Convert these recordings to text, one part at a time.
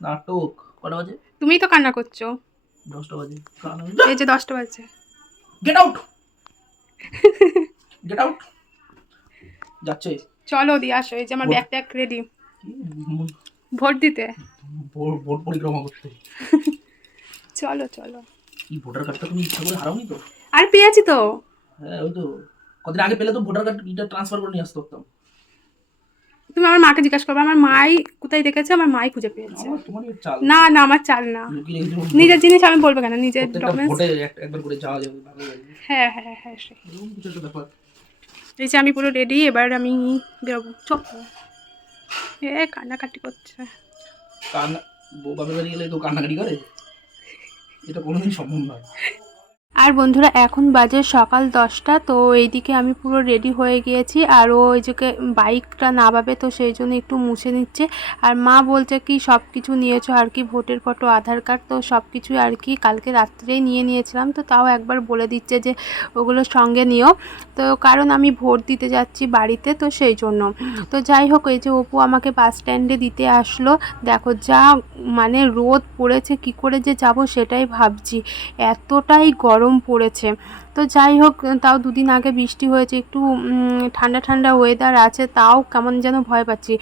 নাটক কটা বাজে? তুমিই তো কান্না করছ। দশটা বাজে। এই যে দশটা বাজে। গেট আউট গেট আউট যাচ্ছে। চলো দিয়ে আসো এই যে আমার। ব্যাগ ট্যাগ রেডি ভোট দিতে। ভোট- ভোট পরিক্রমা করতে। চলো চলো। কি ভোটার কার্ডটা তুমি ইচ্ছা করে হারাওনি তো? আর পেয়েছি তো। হ্যাঁ ওই তো। কদিন আগে পেলে তো ভোটার কার্ড এটা ট্রান্সফার করে নিয়ে আসতে পারতাম। তুমি আমার মাকে জিজ্ঞাসা করবে আমার মাই কোথায় দেখেছে? আমার মাই খুঁজে পেয়েছে। না না আমার চাল না। নিজের জিনিস আমি বলব কেন? নিজের ডকুমেন্টস হ্যাঁ হ্যাঁ হ্যাঁ ব্যাপার। এই যে আমি পুরো রেডি এবার আমি বেরোবো। চল। এ কান্নাকাটি করছে। কান্না বাপের বাড়ি গেলে কেউ কান্নাকাটি করে? এটা কোনোদিন সম্ভব নয়। আর বন্ধুরা, এখন বাজে সকাল দশটা, তো এইদিকে আমি পুরো রেডি হয়ে গিয়েছি। আর ও ওই যে বাইকটা না নামাবে, তো সেই জন্য একটু মুছে নিচ্ছে। আর মা বলছে কি সব কিছু নিয়েছো আর কি, ভোটের ফটো আধার কার্ড তো সব কিছুই আর কি কালকে রাত্রেই নিয়ে নিয়েছিলাম। তো তাও একবার বলে দিচ্ছে যে, ওগুলো সঙ্গে নিও। তো কারণ আমি ভোট দিতে যাচ্ছি বাড়িতে, তো সেই জন্য। তো যাই হোক, এই যে অপু আমাকে বাস স্ট্যান্ডে দিতে আসলো। দেখো, যা মানে রোদ পড়েছে, কি করে যে যাব সেটাই ভাবছি। এতটাই গরম পড়েছে। তো যাই হোক, তাও দুদিন আগে বৃষ্টি হয়েছে, একটু ঠান্ডা ঠান্ডা ওয়েদার আছে, তাও কেমন যেন ভয় পাচ্ছি।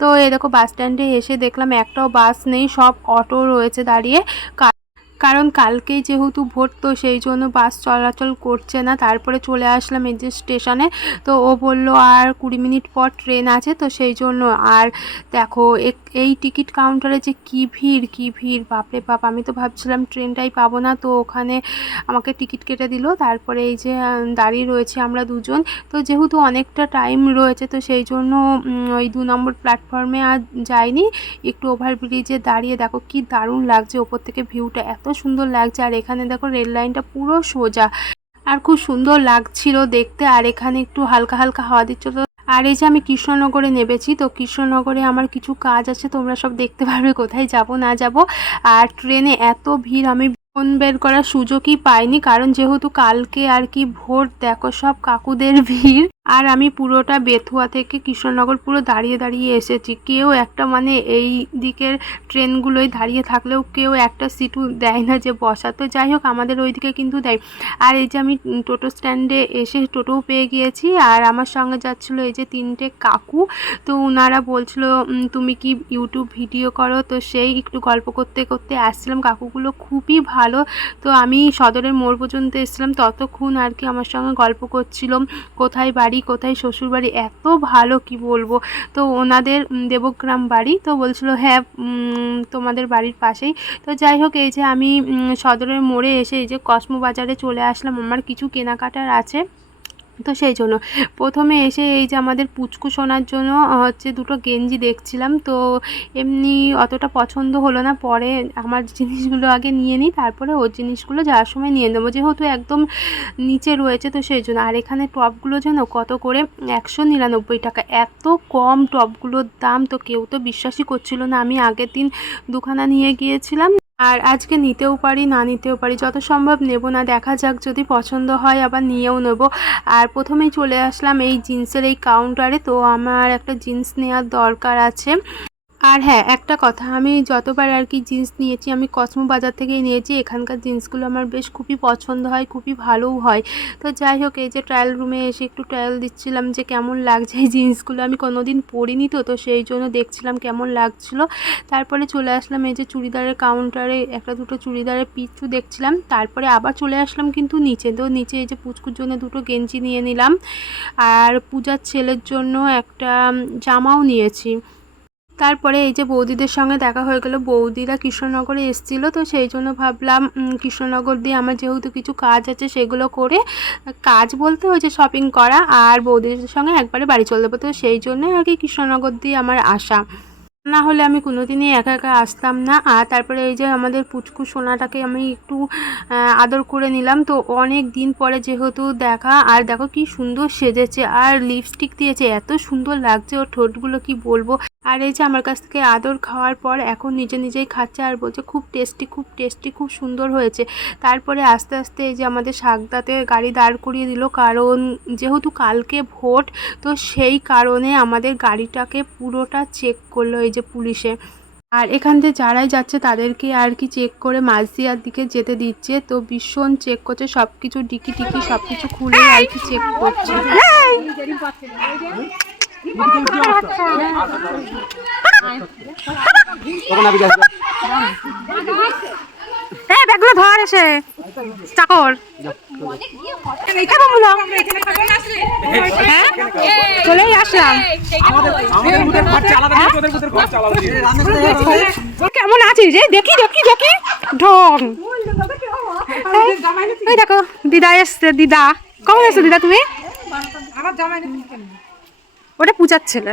তো এই দেখো বাস স্ট্যান্ডে এসে দেখলাম একটাও বাস নেই, সব অটো রয়েছে দাঁড়িয়ে। কারণ কালকেই যেহেতু ভোট, তো সেই জন্য বাস চলাচল করছে না। তারপরে চলে আসলাম এই যে স্টেশনে। তো ও বলল, আর কুড়ি মিনিট পর ট্রেন আছে, তো সেই জন্য আর দেখো এই টিকিট কাউন্টারে যে কী ভিড় কী ভিড়, বাপরে বাপ, আমি তো ভাবছিলাম ট্রেনটাই পাবো না। তো ওখানে আমাকে টিকিট কেটে দিল। তারপরে এই যে দাঁড়িয়ে রয়েছে আমরা দুজন। তো যেহেতু অনেকটা টাইম রয়েছে, তো সেই জন্য ওই দু নম্বর প্ল্যাটফর্মে আর যাইনি। একটু ওভারব্রিজে দাঁড়িয়ে দেখো, কি দারুণ লাগছে। ওপর থেকে ভিউটা এত সুন্দর লাগছে। আর এখানে দেখো রেল লাইনটা পুরো সোজা। আর খুব সুন্দর লাগছিল দেখতে। আর এখানে একটু হালকা হালকা হাওয়া দিচ্ছিল আর এই যে আমি কৃষ্ণনগরে নেবেছি তো কৃষ্ণনগরে আমার কিছু কাজ আছে। তোমরা সব দেখতে পারবে কোথায় যাব, না যাব। আর ট্রেনে এত ভিড়, আমি ফোন বের করার সুযোগই পাইনি। কারণ যেহেতু কালকে আর কি ভোর, দেখো সব কাকুদের ভিড়। আর আমি পুরোটা বেথুয়া থেকে কৃষ্ণনগর পুরো দাঁড়িয়ে দাঁড়িয়ে এসেছি। কেউ একটা মানে এই দিকের ট্রেনগুলোই দাঁড়িয়ে থাকলেও কেউ একটা সিটও দেয় না যে বসা। তো যাই হোক, আমাদের ওইদিকে কিন্তু দেয়। আর এই যে আমি টোটো স্ট্যান্ডে এসে টোটোও পেয়ে গিয়েছি। আর আমার সঙ্গে যাচ্ছিল এই যে তিনটে কাকু। তো ওনারা বলছিল তুমি কি ইউটিউব ভিডিও করো? তো সেই একটু গল্প করতে করতে আসছিলাম। কাকুগুলো খুবই ভালো। তো আমি সদরের মোড় পর্যন্ত এসেছিলাম। ততক্ষণ আর কি আমার সঙ্গে গল্প করছিল, কোথায় বাড়ি? কোথায় শ্বশুরবাড়ি এত ভালো, কি বলব? তো ওনাদের দেবগ্রাম বাড়ি, তো বলছিল হ্যাঁ তোমাদের বাড়ির পাশেই। তো যাই হোক, এই যে আমি সদরের মোড়ে এসে এই যে কসমো বাজারে চলে আসলাম। আমার কিছু কেনাকাটার আছে। তো সেই জন্য। প্রথমে এসে এই যে আমাদের পুচকু শোনার জন্য হচ্ছে দুটো গেঞ্জি দেখছিলাম। তো এমনি অতটা পছন্দ হলো না। পরে আমার জিনিসগুলো আগে নিয়ে নিই, তারপরে ওর জিনিসগুলো যাওয়ার সময় নিয়ে নেব। যেহেতু একদম নিচে রয়েছে, তো সেই জন্য। আর এখানে টপগুলো যেন কত করে? একশো নিরানব্বই টাকা। এত কম টপগুলোর দাম তো কেউ তো বিশ্বাসই করছিল না। আমি আগের দিন দুখানা নিয়ে গিয়েছিলাম আর আজকে নিতেও পারি, না নিতেও পারি, যত সম্ভব নেব না, দেখা যাক যদি পছন্দ হয় আবার নিয়েও নেব। আর প্রথমেই চলে আসলাম এই জিন্সের এই কাউন্টারে তো আমার একটা জিন্স নেওয়ার দরকার আছে। আর হ্যাঁ একটা কথা, আমি যতবার আর কি জিন্স নিয়েছি, আমি কসমো বাজার থেকেই নিয়েছি, এখানকার জিন্সগুলো আমার বেশ খুবই পছন্দ হয়, খুবই ভালোও হয়। তো যাই হোক, এই যে ট্রায়াল রুমে এসে একটু ট্রায়াল দিচ্ছিলাম যে কেমন লাগছে এই জিন্সগুলো আমি কোনোদিন পরিনি তো তো সেই জন্য দেখছিলাম কেমন লাগছিল। তারপরে চলে আসলাম এই যে চুড়িদারের কাউন্টারে একটা দুটো চুড়িদারের পিছু দেখছিলাম, তারপরে আবার চলে আসলাম কিন্তু নিচে, তো নিচে এই যে পুচকুর জন্য দুটো গেঞ্জি নিয়ে নিলাম। আর পূজার ছেলের জন্য একটা জামাও নিয়েছি। তারপরে এই যে বৌদিদের সঙ্গে দেখা হয়ে গেল, বৌদিরা কৃষ্ণনগরে এসেছিল, তো সেই জন্য ভাবলাম কৃষ্ণনগর দিয়ে আমার যেহেতু কিছু কাজ আছে সেগুলো করে, কাজ বলতে ওই যে শপিং করা আর বৌদিদের সঙ্গে একবারে বাড়ি চলে যাব, তো সেই জন্য আর কি কৃষ্ণনগর দিয়ে আমার আসা। না হলে আমি কোনোদিনই একা একা আসতাম না। আর তারপরে এই যে আমাদের পুচকু সোনাটাকে আমি একটু আদর করে নিলাম। তো অনেক দিন পরে যেহেতু দেখা, আর দেখো কি সুন্দর সেজেছে, আর লিপস্টিক দিয়েছে, এত সুন্দর লাগছে ওর ঠোঁটগুলো, কি বলব। আর এই যে আমার কাছ থেকে আদর খাওয়ার পর এখন নিজে নিজেই খাচ্ছে, আর বলছে খুব টেস্টি খুব টেস্টি খুব সুন্দর হয়েছে। তারপরে আস্তে আস্তে এই যে আমাদের সাগদাতে গাড়ি দাঁড় করিয়ে দিল, কারণ যেহেতু কালকে ভোট, তো সেই কারণে আমাদের গাড়িটাকে পুরোটা চেক করল। এই যে পুলিশে। আর এখান থেকে যারাই যাচ্ছে তাদেরকে আর কি চেক করে মাঝদিয়ার দিকে যেতে দিচ্ছে। তো ভীষণ চেক করছে সব কিছু ডিকি টিকি সব কিছু খুলে আর কি চেক করছে। এই ব্যাগগুলো ধর এসে। চাকর। হ্যাঁ? চলেই আসলাম। কেমন আছিস? রে দেখি দেখি দেখি। ঢং এই, দেখো দিদা এসছে দিদা। কখন এসছো দিদা তুমি? ওটা পূজার ছেলে।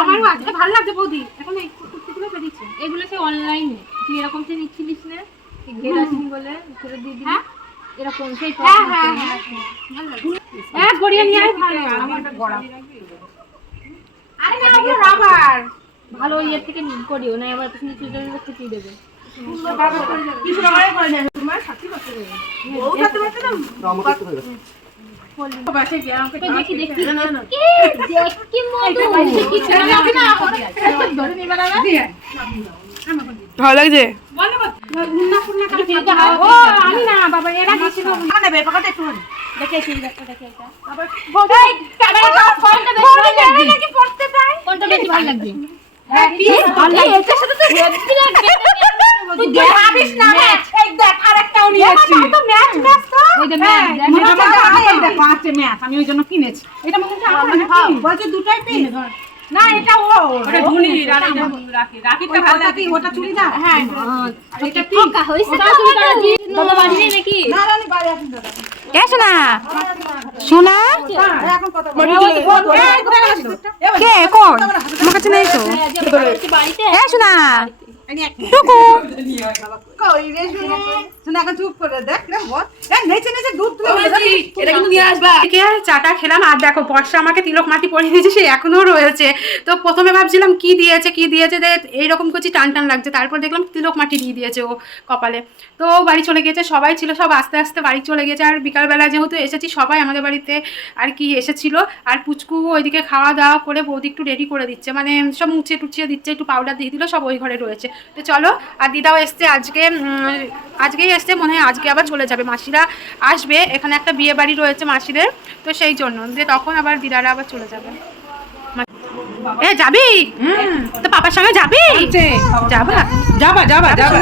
আমার আজকে ভালো লাগছে বৌদি। এখন এই কুর্তিগুলো বেরিয়েছে এগুলো সে অনলাইনে তুই এরকম সে নিচ্ছিলিস না? ঘেরাসিনি বলে করে দিয়ে দিবি। এরকম সেই হ্যাঁ হ্যাঁ হ্যাঁ। গড়িয়ে নিয়ে আয় ভালো আরে না ওগুলো রাবার ভালো ইয়ের থেকে নিন করিও। না এবার তুমি তুই জন্য খুঁটিয়ে দেবে। তো দেখি দেখি এ, দেখ কি মধু কিছু না? ভালো লাগছে? ও আমি না বাবা এরা গেছিল কোনটা বেশি ভালো লাগবে। এই, তো তুই ভাবিস না এই দেখ আরেকটাও নিয়েছি ওই যে ম্যাচ আমি ওই জন্য কিনেছি এটা মনে হচ্ছে আমার বলছে দুটাই পিস না এটা ও ওটা ধুনি রাখি রাখিটা ভালো লাগে ওটা চুড়ি না হ্যাঁ এটা পিস হইছে তো তুমি তারা দিয়ে দাদা বাড়ি নাকি না রানি বাইরে আছেন দাদা এ শোনা শোনা এখন কথা বল এই কোথায় গেল কে কোন আমার কাছে নেই তো বাড়িতে এ শোনা টুকু কই রে শুনে শুনে এখন চুপ করে দেখ রে নেচে নেচে দুধ তুলে এটা কিন্তু নিয়ে আসবা। এদিকে চাটা খেলাম? আর দেখো বর্ষা আমাকে তিলক মাটি পরিয়ে দিয়েছে সে এখনও রয়েছে। তো প্রথমে ভাবছিলাম কি দিয়েছে কি দিয়েছে এইরকম করছি টান টান লাগছে। তারপর দেখলাম তিলক মাটি দিয়ে দিয়েছে ও কপালে। তো বাড়ি চলে গিয়েছে সবাই ছিল সব আস্তে আস্তে বাড়ি চলে গেছে আর বিকালবেলা যেহেতু এসেছি সবাই আমাদের বাড়িতে আর কি এসেছিল। আর পুচকু ওইদিকে খাওয়া দাওয়া করে বৌদি একটু রেডি করে দিচ্ছে। মানে সব মুছিয়ে টুচিয়ে দিচ্ছে একটু পাউডার দিয়ে দিল সব ওই ঘরে রয়েছে। তো চলো আর দিদাও এসছে আজকে আজকেই এসছে মনে হয় আজকে আবার চলে যাবে। মাসিরা আসবে এখানে একটা বিয়ে বাড়ি রয়েছে মাসিদের তো সেই জন্য। দিয়ে তখন আবার দিদারা আবার চলে যাবে। এ যাবি? তো পাপার সঙ্গে যাবি? যাবা? যাবা যাবা যাবা।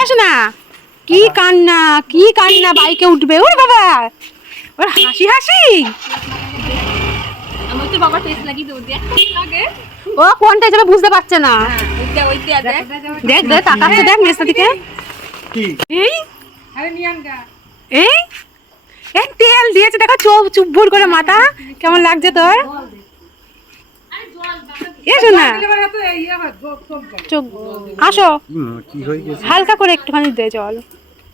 এস না কি কান্না কি কান্না বাইকে উঠবে। ওরে বাবা! ওর হাসি হাসি! আমার তো বাবা টেস্ট লাগি তো দেখ লাগে। ও কোনটা যাবে বুঝতে পারছে না। ওইটা দেখ। দেখ দেখ তাকাচ্ছে দেখ মেসটা দিকে। এই? এই? এই তেল দিয়েছে দেখো চোখ চুপভুর করে মাথা। কেমন লাগছে তোর? এসো না। ইয়া হয় আসো। হুম, কি হয়ে গেছে? হালকা করে একটুখানি দে জল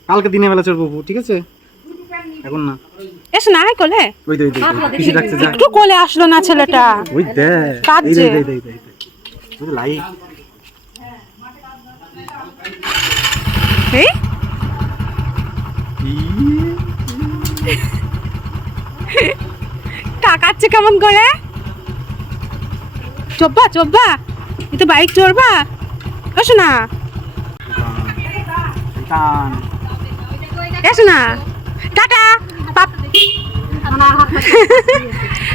কালকে দিনের বেলা চড়বো ঠিক আছে? এখন না। এসো না কোলে। ওই দে ওই যা। একটু কোলে আসলো না ছেলেটা। ওই দে। এই দে, দে, এই টাকাচ্ছে কেমন করে? চব্বা চব্বা এ তো বাইক চড়বা। এসো না। এসো না। টাটা।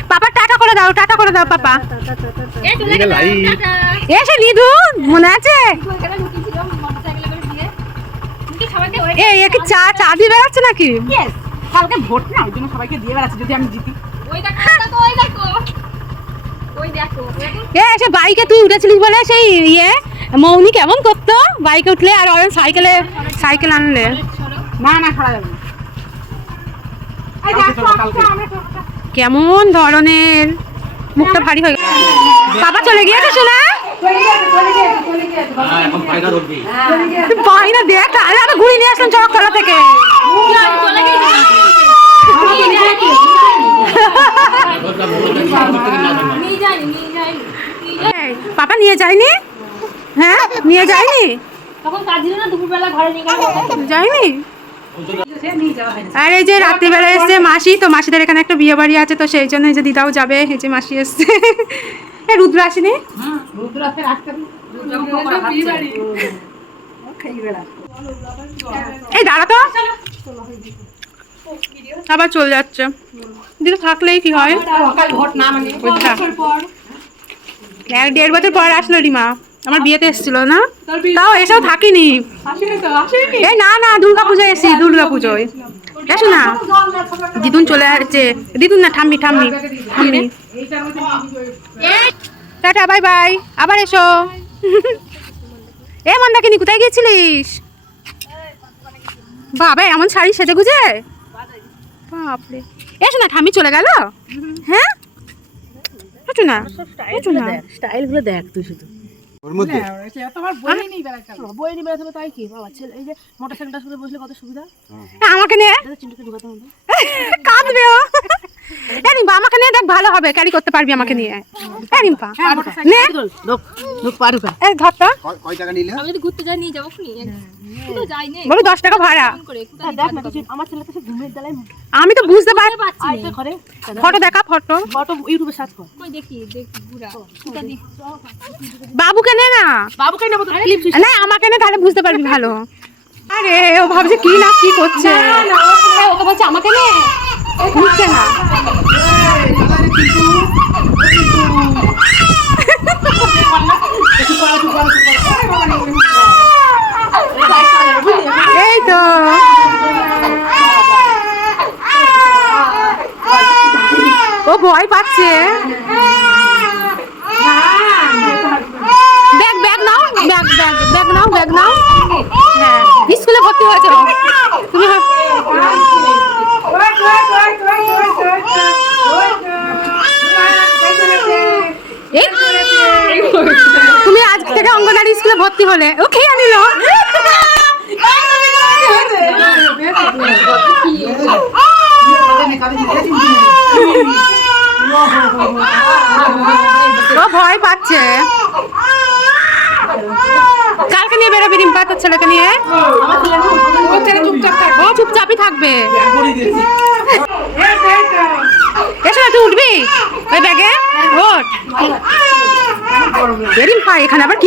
পাপ- টাটা করে দাও টাটা করে দাও, পাপা। এসে নিধু, মনে আছে? এই একে চা চা দিয়ে বেড়াচ্ছে নাকি? কালকে ভোট না ওই জন্য সবাইকে দিয়ে বেড়াচ্ছে যদি আমি জিতি এ সে বাইকে তুই উঠেছিলিস বলে সেই ইয়ে মৌনি কেমন করতো? বাইকে উঠলে আর সাইকেলে সাইকেল আনলে। না না খাওয়া যাবে না এই কালকে দেখো চলো, কালকে। আমরা কেমন ধরনের? মুখটা ভারী হয়ে বাবা চলে গিয়েছে শোনা পাই না দেখ আরে আমি ঘুরে নিয়ে আসলাম চড়কতলা থেকে। এই, পাপা নিয়ে যায়নি? হ্যাঁ নিয়ে যায়নি? তখন কাজ না দুপুরবেলা ঘরে নিয়ে যায়নি? আর এই যে রাত্রিবেলা এসছে মাসি তো মাসিদের এখানে একটা বিয়ে বাড়ি আছে তো সেই জন্য এই যে দিদাও যাবে এই যে মাসি এসছে। এ রুদ্র আসেনি? এই দাঁড়া তো। আবার চলে যাচ্ছে। দিদা থাকলেই কি হয়। এক দেড় বছর পর আসলো রিমা। আমার বিয়েতে এসেছিল না? তাও এসেও থাকিনি। এই না না দুর্গা পুজোয় এসেছি দুর্গা পুজোয়। এসো না। দিদুন চলে আসছে। দিদুন না ঠাম্মি ঠাম্মি ঠাম্মি টাটা বাই বাই। আবার এসো। এ মন্দাকিনি কোথায় গিয়েছিলিস? বাবা এমন শাড়ি সেজে গুজে? বাপরে। এসো না ঠাম্মি চলে গেল? হ্যাঁ? না এসো না। স্টাইলগুলো দেখ তুই শুধু। ওর মধ্যে? বেড়াতে হবে তাই কি? বাবা ছেলে এই যে মোটরসাইকেলটা বসলে কত সুবিধা? আমাকে নিয়ে? চিন্টুকে ঢুকাতে হবে। কাঁদবে আমাকে নিয়ে দেখ ভালো হবে ক্যারি করতে পারবি আমাকে নিয়ে এ নে লোক লোক পারুকা এ ধরটা কয়- কয় টাকা নিলে আমি যদি ঘুরতে যাই নিয়ে যাব শুনি তো যাই নেই বলি দশ টাকা ভাড়া দেখ না আমার ছেলে তো ঘুমের দালায় আমি তো বুঝতে পারি পাচ্ছি আয় তো ঘরে ফটো দেখা ফটো ফটো ইউটিউবে সার্চ কর কই দেখি দেখি ঘুরা বাবুকে নে না বাবুকে নেব তো ক্লিপ না আমাকে নে তাহলে বুঝতে পারবি ভালো আরে ও ভাবছে কি না কি করছে ওকে বলছে আমাকে না এই তো ও ভয় পাচ্ছে। ব্যাগ ব্যাগ নাও, ব্যাগ ব্যাগ ব্যাগ নাও ব্যাগ নাও। হ্যাঁ স্কুলে ভর্তি হয়েছে তুমি ভাব- তুমি আজ থেকে অঙ্গনারী স্কুলে ভর্তি হলে। ও খেয়ে নিল ও ভয় পাচ্ছে। কালকে নিয়ে বেরোবি রিম্পা, তোর ছেলেকে নিয়ে? চুপচাপই থাকবে। তুই উঠবি? ওই ব্যাগে? ওঠ। এখানে আবার